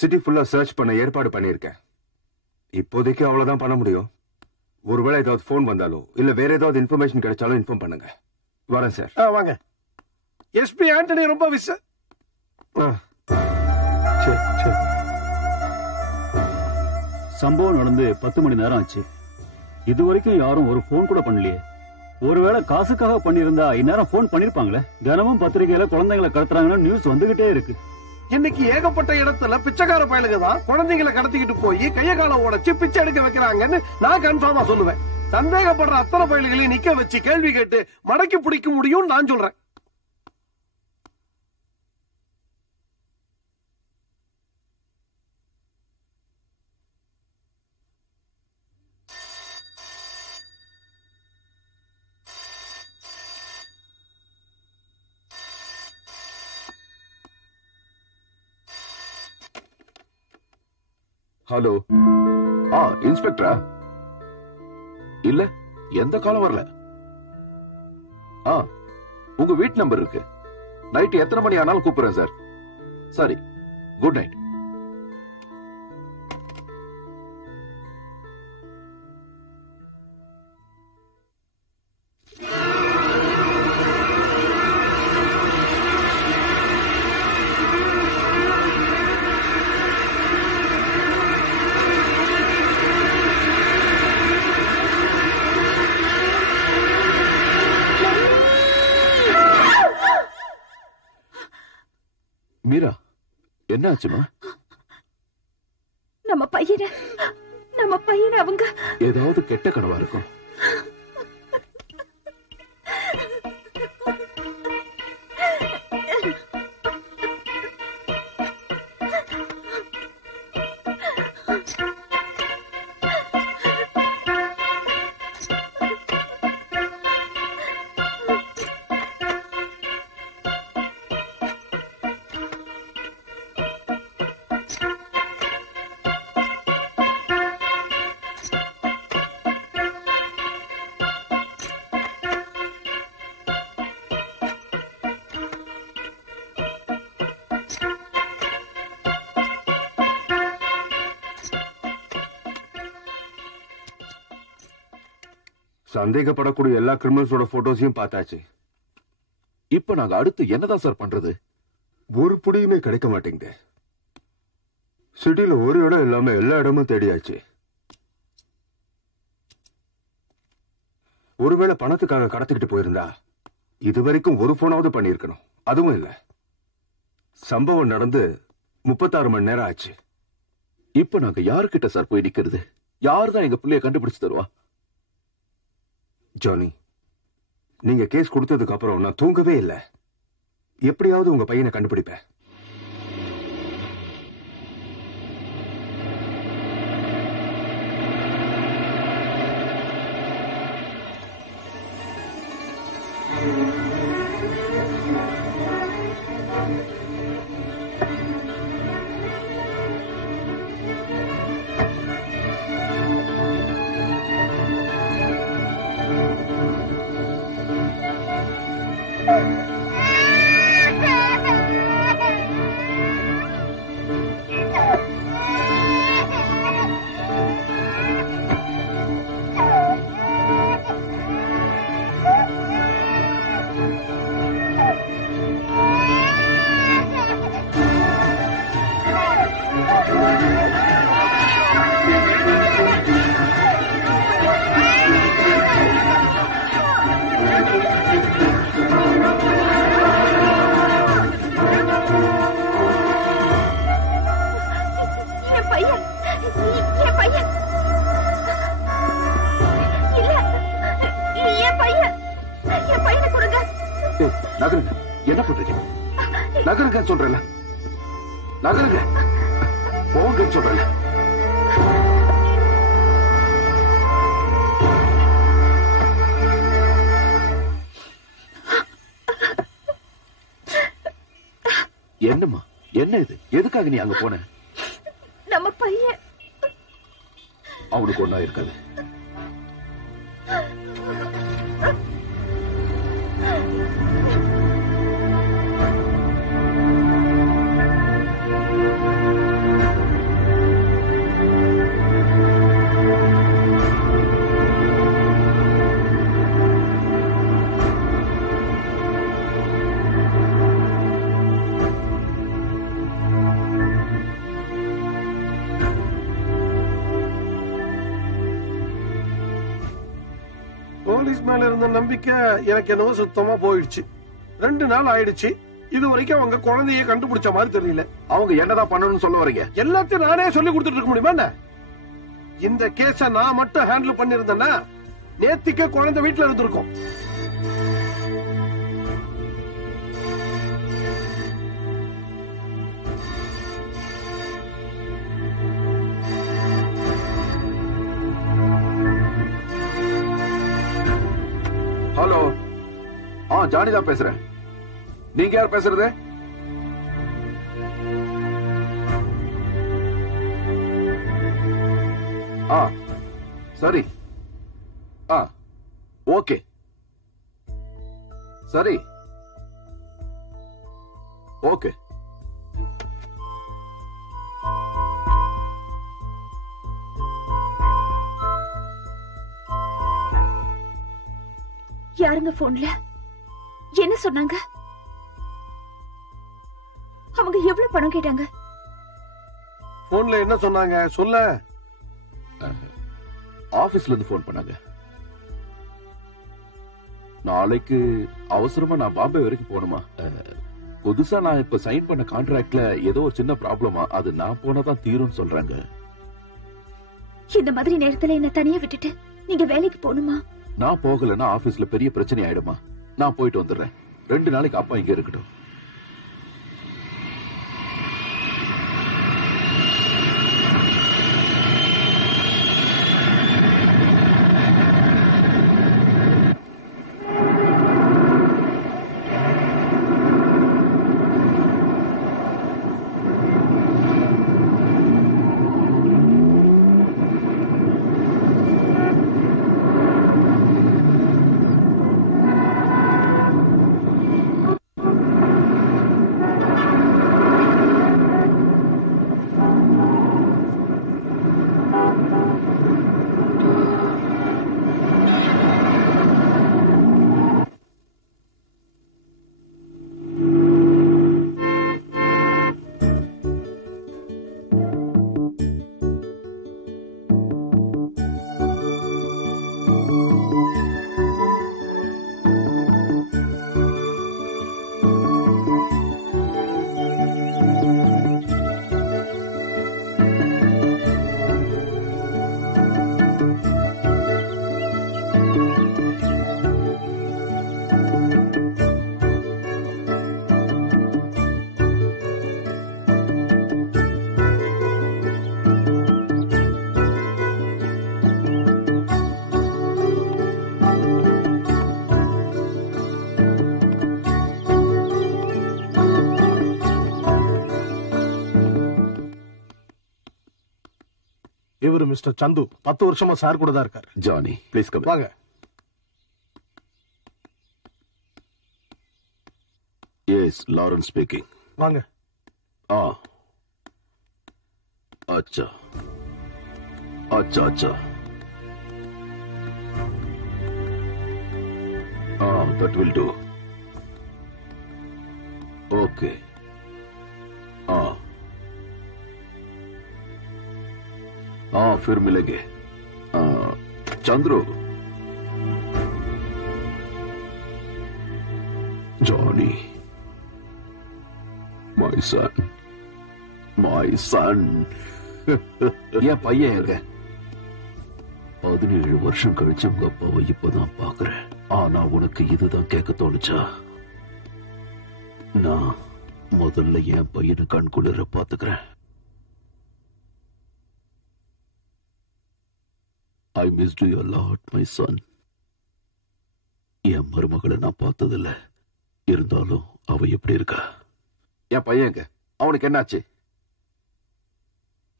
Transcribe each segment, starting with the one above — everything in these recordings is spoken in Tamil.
சிட்டி ஃபுல்லா சர்ச் பண்ண ஏற்பாடு பண்ணியிருக்கேன். இப்போதைக்கு அவ்வளவுதான் பண்ண முடியும். ஒருவேளை ஏதாவது போன் வந்தாலோ இல்ல வேற ஏதாவது இன்ஃபர்மேஷன் கிடைச்சாலும் இன்ஃபார்ம் பண்ணுங்க. வரேன் சார். வாங்க. எஸ்பி ஆண்டனி ரொம்ப சம்பவம் நடந்து 10 மணி நேரம் ஆச்சு. இதுவரைக்கும் யாரும் ஒரு போன் கூட பண்ணலையே. ஒருவேளை காசுக்காக பண்ணிருந்தா இந்நேரம் போன் பண்ணிருப்பாங்களே. தினமும் பத்திரிகையில குழந்தைங்களை கடத்துறாங்கன்னு நியூஸ் வந்துகிட்டே இருக்கு. இன்னைக்கு ஏகப்பட்ட இடத்துல பிச்சைக்கார பயலுங்க தான் குழந்தைகளை கடத்திக்கிட்டு போய் கைய கால உடைச்சு பிச்சை எடுக்க வைக்கிறாங்கன்னு நான் கன்ஃபார்மா சொல்லுவேன். சந்தேகப்படுற அத்தனை பயல்களையும் நிக்க வச்சு கேள்வி கேட்டு மடக்கி பிடிக்க முடியும் நான் சொல்றேன். ஹலோ. இன்ஸ்பெக்டரா? இல்ல, எந்த காலம் வரல. உங்க வீட்டு நம்பர் இருக்கு. நைட் எத்தனை மணி ஆனாலும் கூப்பிடுறேன் சார். சரி, குட் நைட். மீரா, என்ன ஆச்சுமா? நம்ம பையனை அவங்க ஏதாவது கெட்ட கனவா இருக்கும். சந்தேகப்படக்கூடிய எல்லா கிரிமினல்ஸோட போட்டோஸையும் பார்த்தாச்சு. இப்ப நாங்க அடுத்து என்னதான் சார் பண்றது? ஒரு புடியுமே கிடைக்க மாட்டேங்குது. சிட்டில ஒரு இடம் இல்லாம எல்லா இடமும் தேடியாச்சு. ஒருவேளை பணத்துக்காக கடத்திக்கிட்டு போயிருந்தா இதுவரைக்கும் ஒரு போனாவது பண்ணிருக்கணும். அதுவும் இல்ல. சம்பவம் நடந்து 36 மணி நேரம் ஆச்சு. இப்ப நாங்க யாருக்கிட்ட சார் போய் நிக்கிறது? யாருதான் எங்க பிள்ளைய கண்டுபிடிச்சு தருவா? ஜானி, நீங்க கேஸ் கொடுத்ததுக்கு அப்புறம் நான் தூங்கவே இல்லை. எப்படியாவது உங்க பையனை கண்டுபிடிப்பேன். என்ன பண்றீங்க? நகருங்க சொல்றல, நகருங்க போங்க சொல்றல. என்னம்மா, என்ன இது? எதுக்காக நீ அங்க போன? நம்ம பையன் அவனுக்கு ஒண்ணா இருக்காது. மேல இருந்த நம்பிக்கை எனக்கு என்னவோ சுத்தமா போயிடுச்சு. 2 நாள் ஆயிடுச்சு, இது வரைக்கும் அவங்க குழந்தைய கண்டுபிடிச்ச மாதிரி தெரியல. அவங்க என்னதான் பண்ணணும்னு சொல்ல வரீங்க? எல்லாத்தையும் நானே சொல்லி கொடுத்துட்டு இருக்க முடியுமா என்ன? இந்த கேஸ நான் மட்டும் ஹேண்டில் பண்ணிருந்தேன்னா நேத்திக்கே குழந்தை வீட்டுல இருந்திருக்கும். ஹலோ, ஜானி தான் பேசுறேன். நீங்க யார் பேசுறது? சரி, ஓகே, சரி, ஓகே. யாருங்க போன்ல என்ன சொன்னாங்க? அவங்க எவ்வளவு பணம் கேட்டாங்க? போன்ல என்ன சொன்னாங்க சொல்ல? ஆபீஸ்ல இருந்து போன் பண்ணாங்க. நாளைக்கு அவசரமா நான் பாம்பே வரைக்கும் போகணுமா? புதுசா நான் இப்ப சைன் பண்ண கான்ட்ராக்ட்ல ஏதோ ஒரு சின்ன ப்ராப்ளமா, அது நான் போனதான் தீரும்னு சொல்றாங்க. இந்த மாதிரி நேரத்துல என்ன தனியா விட்டுட்டு நீங்க வேலைக்கு போகணுமா? நான் போகலன்னா ஆபீஸ்ல பெரிய பிரச்சனை ஆயிடுமா. நான் போயிட்டு வந்துடுறேன். 2 நாளைக்கு அப்பா இங்க இருக்கட்டும். இவரு மிஸ்டர் சந்து 10 வருஷமா சார் கூட தான் இருக்காரு. Johnny, please come. வாங்க. Yes, Lawrence speaking. வாங்க. अच्छा अच्छा अच्छा, that will do. Okay. फिर मिलेंगे. Chandru, Johnny, my son, my son. என் பையன் எங்க? 17 வருஷம் கழிச்சு உங்க அப்பாவை இப்பதான் பாக்குறேன். ஆனா உனக்கு இதுதான் கேட்க தோணுச்சா? நான் முதல்ல என் பையனை கண்குளிர பாத்துக்கிறேன். I missed you a lot, my son. என் மருமகளை நான் பார்த்ததில்ல. இருந்தாலும் அவ எப்படி இருக்கா? என் பையன் எங்க? அவனுக்கு என்னாச்சு?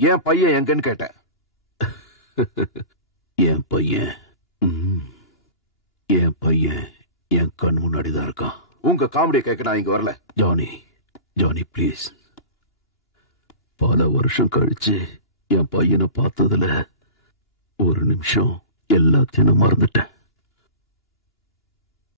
என் பையன் எங்கன்னு கேட்டேன். என் பையன் என் கண் முன்னாடிதான் இருக்கான். உங்க காமெடியை கேட்க நான் இங்க வரல. Johnny please. பல வருஷம் கழிச்சு என் பையனை பார்த்ததுல ஒரு நிமிஷம் எல்லாத்தையும் நான் மறந்துட்டேன்.